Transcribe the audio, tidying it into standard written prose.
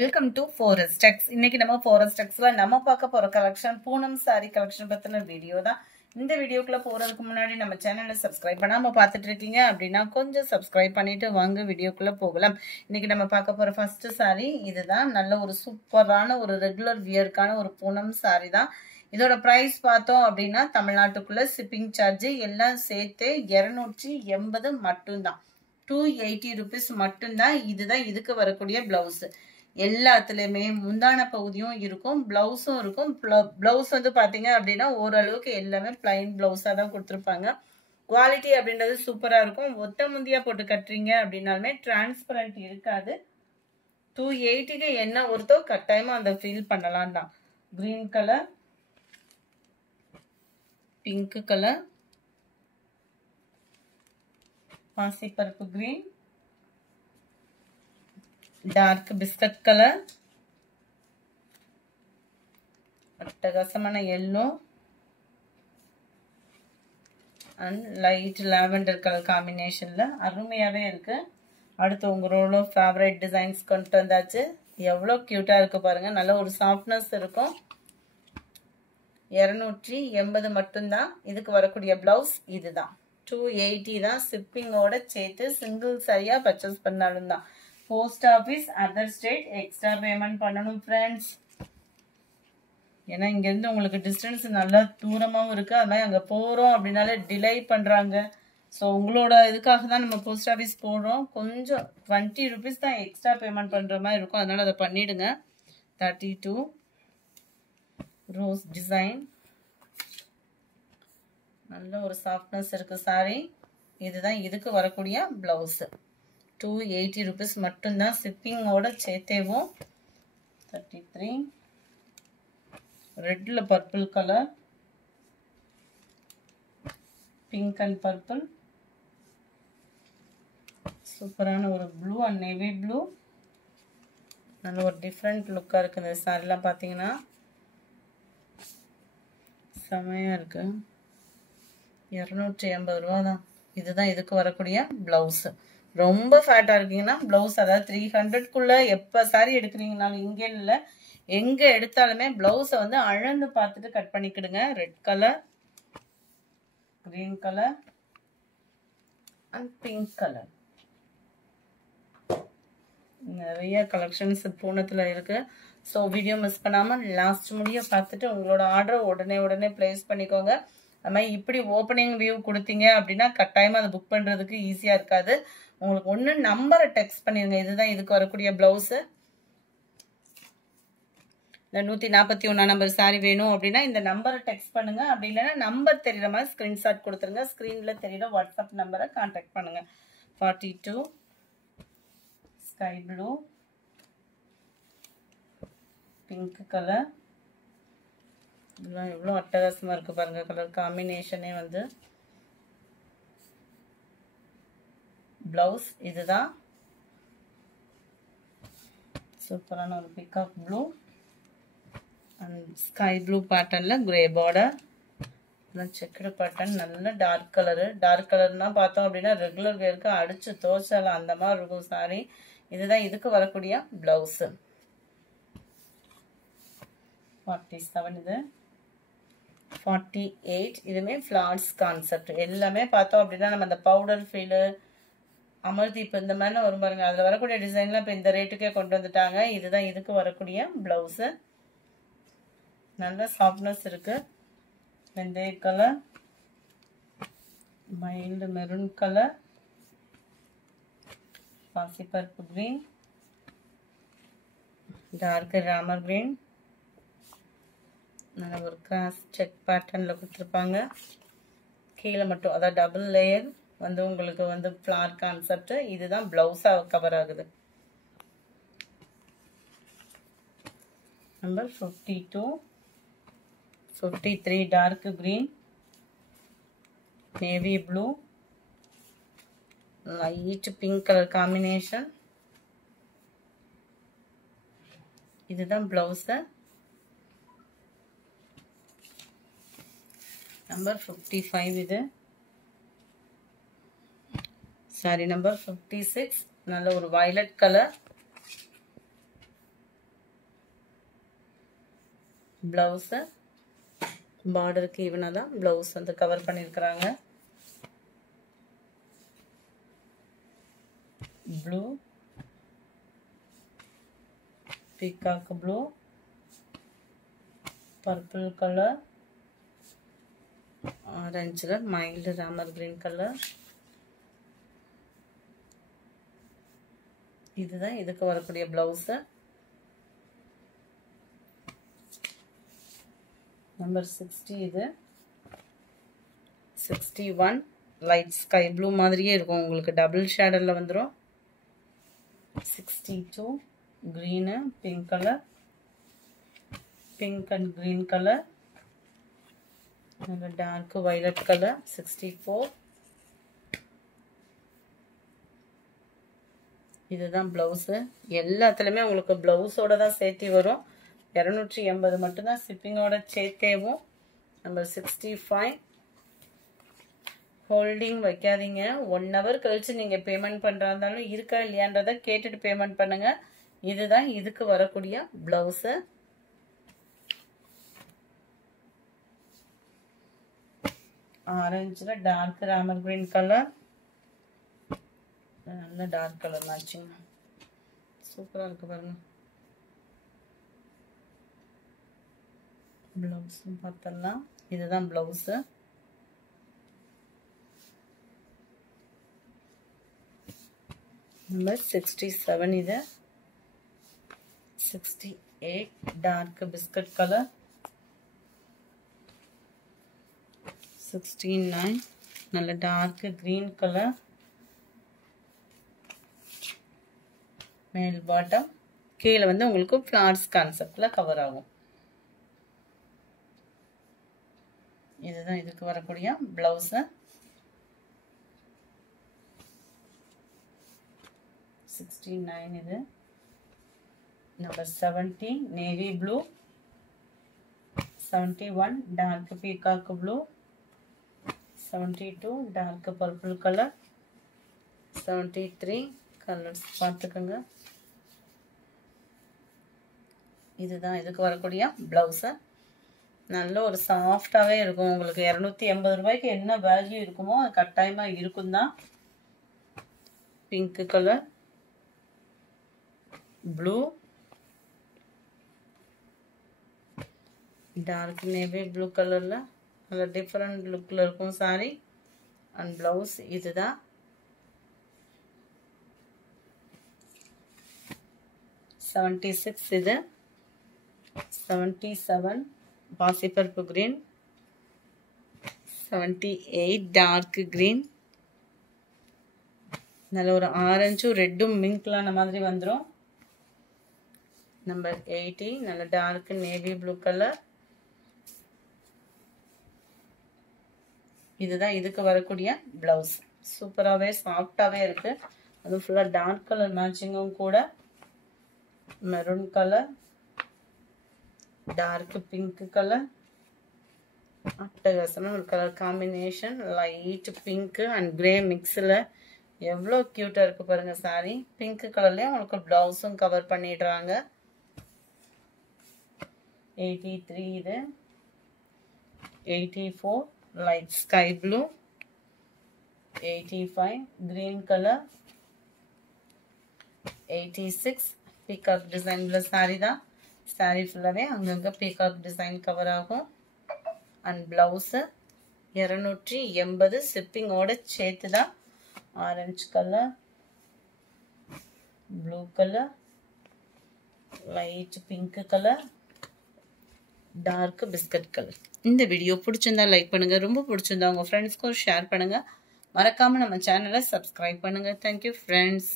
Welcome to forest டெக்ஸ். இன்னைக்கு நம்ம forest டெக்ஸ்ல நம்ம பார்க்க போற கலெக்ஷன் பூனம் சாரி கலெக்ஷன் பத்தின வீடியோ தான். இந்த வீடியோக்குள்ள போறதுக்கு முன்னாடி நம்ம சேனலை சப்ஸ்கிரைப் பண்ணாம பார்த்துட்டு இருக்கீங்க அப்படின்னா கொஞ்சம் சப்ஸ்கிரைப் பண்ணிட்டு வாங்க வீடியோக்குள்ள போகலாம். இன்னைக்கு நம்ம பார்க்க போற ஃபர்ஸ்ட் சாரி இதுதான். நல்ல ஒரு சூப்பரான ஒரு ரெகுலர் வியர்க்கான ஒரு பூனம் சாரி தான். இதோட பிரைஸ் பார்த்தோம் அப்படின்னா தமிழ்நாட்டுக்குள்ள ஷிப்பிங் சார்ஜ் எல்லாம் சேர்த்து 280 மட்டும்தான். 280 rupees மட்டும்தான். இதுதான் இதுக்கு வரக்கூடிய பிளவுஸ். எல்லாத்துலயுமே முந்தான பகுதியும் இருக்கும், பிளவுஸும் இருக்கும். பிளவுஸ் வந்து பாத்தீங்க அப்படின்னா ஓரளவுக்கு எல்லாமே பிளைன் பிளவுஸா தான் கொடுத்துருப்பாங்க. குவாலிட்டி அப்படின்றது சூப்பரா இருக்கும். ஒத்த முந்தியா போட்டு கட்டுறீங்க அப்படின்னாலுமே டிரான்ஸ்பரண்ட் இருக்காது. 280க்கு என்ன ஒருத்தோ கட்டாயமா அந்த ஃபீல் பண்ணலாம் தான். கிரீன் கலர், பிங்க் கலர், பாசிப்பருப்பு கிரீன், டார்க் பிஸ்கட் கலர், அட்டகாசமான yellow and light lavender colour காம்பினேஷன்ல அருமையாவே இருக்கு. அடுத்து உங்களோட ஃபேவரட் டிசைன்ஸ் கொண்டு வந்தாச்சு. எவ்வளோ கியூட்டா இருக்கு பாருங்க. நல்ல ஒரு சாஃப்ட்னஸ் இருக்கும். 280 மட்டும்தான். இதுக்கு வரக்கூடிய பிளவுஸ் இதுதான். 280 தான். ஷிப்பிங்கோட சேர்த்து சிங்கிள் சரியா பர்ச்சேஸ் பண்ணாலும் தான். Post office other state extra payment பண்ணணும் ஃப்ரெண்ட்ஸ். ஏன்னா இங்கேருந்து உங்களுக்கு டிஸ்டன்ஸ் நல்லா தூரமாகவும் இருக்குது. அது மாதிரி அங்கே போகிறோம் அப்படின்னாலே டிலே பண்ணுறாங்க. ஸோ உங்களோட இதுக்காக தான் நம்ம போஸ்ட் ஆஃபீஸ் போடுறோம். கொஞ்சம் 20 rupees தான் எக்ஸ்ட்ரா பேமெண்ட் பண்ணுற மாதிரி இருக்கும். அதனால் அதை பண்ணிவிடுங்க. 32 ரோஸ் டிசைன், நல்ல ஒரு சாஃப்ட்னஸ் இருக்குது சாரி. இதுதான் இதுக்கு வரக்கூடிய ப்ளவுஸு. 280 rupees மட்டும்தான். ஷிப்பிங்கோட சேர்த்தேவும். 33 ரெட்ல purple colour, pink and purple, சூப்பரான ஒரு ப்ளூ அண்ட் நேவி ப்ளூ. நல்ல ஒரு டிஃப்ரெண்ட் லுக்காக இருக்குது இந்த சாரிலாம். பார்த்தீங்கன்னா செமையாக இருக்கு. 280 ரூபா தான். இதுதான் இதுக்கு வரக்கூடிய ப்ளவுஸு. ரொம்ப ஃபேட்டாக இருக்கீங்கன்னா ப்ளவுஸ், அதாவது 300க்குள்ள எப்போ சாரி எடுக்கிறீங்கனாலும் இங்கே இல்லை எங்கே எடுத்தாலுமே ப்ளவுஸை வந்து அளந்து பார்த்துட்டு கட் பண்ணிக்கிடுங்க. Red colour, green colour and pink colour. நிறைய கலெக்ஷன்ஸ் பூனத்தில் இருக்குது. ஸோ வீடியோ மிஸ் பண்ணாமல் லாஸ்ட் முடிய பார்த்துட்டு உங்களோட ஆர்டரை உடனே ப்ளேஸ் பண்ணிக்கோங்க. அது மாதிரி இப்படி ஓப்பனிங் வியூ கொடுத்தீங்க அப்படின்னா கட்டாயமாக அதை புக் பண்ணுறதுக்கு ஈஸியாக இருக்காது. உங்களுக்கு ஒன்று நம்பரை டெக்ஸ்ட் பண்ணிடுங்க. இதுதான் இதுக்கு வரக்கூடிய ப்ளவுஸு. இல்லை 141 நம்பர் சாரி வேணும் அப்படின்னா இந்த நம்பரை டெக்ஸ்ட் பண்ணுங்க. அப்படி இல்லைன்னா நம்பர் தெரியுற மாதிரி ஸ்க்ரீன்ஷாட் கொடுத்துருங்க. ஸ்க்ரீனில் தெரியுற வாட்ஸ்அப் நம்பரை கான்டாக்ட் பண்ணுங்க. 42 ஸ்கை ப்ளூ, பிங்க் கலர். இதெல்லாம் எவ்வளோ அட்டகாசமாக இருக்குது பாருங்க. கலர் காம்பினேஷனே வந்து. பிளவுஸ் இதுதான். சூப்பரான ஒரு peacock blue and sky blue பேட்டர்னில் கிரே பார்டர், செக்குடு பேட்டர்ன். நல்ல டார்க் கலரு. டார்க் கலர்னா பார்த்தோம் அப்படின்னா ரெகுலர் வேருக்கு அடிச்சு தோச்சாலும் அந்த மாதிரி இருக்கும் சாரி. இதுதான் இதுக்கு வரக்கூடிய பிளவுஸு. 47 இது. 48 இதுவுமே ஃப்ளார்ஸ் கான்செப்ட். எல்லாமே பார்த்தோம் அப்படின்னா நம்ம அந்த பவுடர் ஃபீலு, அமர்தீப் இந்த மாதிரிலாம் வரும் பாருங்க. அதில் வரக்கூடிய டிசைன்லாம் இப்போ இந்த ரேட்டுக்கே கொண்டு வந்துட்டாங்க. இதுதான் இதுக்கு வரக்கூடிய ப்ளவுஸு. நல்ல சாஃப்ட்னஸ் இருக்குது. வெந்தய கலர், மைல்டு மெரூன் கலர், பாசிப்பருப்பு கிரீன், டார்க் ராமர் கிரீன். நல்ல ஒரு கிராஸ் செக் பேட்டர்னில் கொடுத்துருப்பாங்க. கீழே மட்டும் அதாவது டபுள் லேயர் வந்து உங்களுக்கு வந்து ஃப்ளார் கான்செப்ட். இதுதான் பிளவுஸாக கவர் ஆகுது. Number 52 53 dark green, navy blue, light pink colour combination. இதுதான் பிளவுஸு. நம்பர் 55 இது. சாரி நம்பர் 56 நல்ல ஒரு வயலட் கலர், ப்ளவுஸ் பார்டருக்கு ஈவனாக தான் ப்ளவுஸ் வந்து கவர் பண்ணியிருக்கிறாங்க. Blue, peacock blue, purple colour, ஆரஞ்சில் மைல்டு ராமர் கிரீன் கலர். இதுதான் இதுக்கு வரக்கூடிய பிளவுஸ். நம்பர் 60. இது 61 லைட் ஸ்கை ப்ளூ மாதிரியே இருக்கும், உங்களுக்கு டபுள் ஷேடரில் வந்துடும். 62 green, pink colour, pink and green colour, dark violet colour. 64 இதுதான் பிளவுஸு. எல்லாத்துலேயுமே உங்களுக்கு பிளவுஸோட தான் சேர்த்து வரும். 280 மட்டும்தான் ஷிப்பிங்கோட சேர்த்தேவும். நம்பர் 65 ஹோல்டிங் வைக்காதீங்க. 1 hour கழிச்சு நீங்கள் பேமெண்ட் பண்ணுறா இருந்தாலும் இருக்கா இல்லையான்றதை கேட்டுட்டு பேமெண்ட் பண்ணுங்க. இதுதான் இதுக்கு வரக்கூடிய பிளவுஸு. ஆரஞ்சில் டார்க் ராமர் கிரீன் கலர், நல்ல டார்க் கலர் மேட்சிங், சூப்பராக இருக்கு பாருங்க. பிளவுஸும் பார்த்தலாம். இதுதான் பிளவுஸு. நம்பர் 67. இது 68 டார்க் பிஸ்கட் கலர். 69 நல்ல டார்க் கிரீன் கலர். மேல் பாட்டம், கீழே வந்து உங்களுக்கு ஃப்ளார்ஸ் கான்செப்ட்ல கவர் ஆகும். இதுதான் இதுக்கு வரக்கூடிய பிளவுஸ். 69 இது. Number 70 navy blue. 71 dark peacock blue. 72 dark purple colour. 73 colours பார்த்துக்கோங்க. இதுதான் இதுக்கு வரக்கூடிய பிளவுஸு. நல்ல ஒரு சாஃப்டாகவே இருக்கும். உங்களுக்கு 280 ரூபாய்க்கு என்ன வேல்யூ இருக்குமோ அது கட்டாயமாக இருக்கும் தான். Pink colour, blue, dark navy blue கலரில் நல்ல டிஃப்ரெண்ட் லுக்கில் இருக்கும் சாரி அண்ட் ப்ளவுஸ். இதுதான் 76. இது 77 பாசிப்பருப்பு கிரீன். 78 dark green. நல்ல ஒரு ஆரஞ்சும் ரெட்டும் மிங்க்லான மாதிரி வந்துடும். நம்பர் 80 நல்ல டார்க் நேவி ப்ளூ கலர். இதுதான் இதுக்கு வரக்கூடிய பிளவுஸ். சூப்பராகவே சாஃப்டாகவே இருக்கு. அதுவும் ஃபுல்லாக டார்க் கலர் மேட்சிங்கும் கூட. Maroon colour, dark pink colour, அட்டகாசமான ஒரு colour combination. Light pink and grey மிக்ஸில் எவ்வளோ க்யூட்டாக இருக்குது பாருங்கள் சாரி. பிங்க் கலர்லேயே உங்களுக்கு ப்ளவுஸும் கவர் பண்ணிடுறாங்க. 83 இது. 84 light sky blue. 85 green colour. 86 peacock டிசைன்ல சாரி தான். சாரி ஃபுல்லாகவே அங்கங்கே பீகாக் டிசைன் கவர் ஆகும். அண்ட் ப்ளவுஸு 280 ஷிப்பிங்கோட சேர்த்து தான். Orange colour, blue colour, light pink colour, dark biscuit colour. இந்த வீடியோ பிடிச்சிருந்தா லைக் பண்ணுங்க. ரொம்ப பிடிச்சிருந்தா உங்கள் ஃப்ரெண்ட்ஸ்க்கும் ஷேர் பண்ணுங்க. மறக்காம நம்ம சேனலை சப்ஸ்கிரைப் பண்ணுங்க. Thank you friends.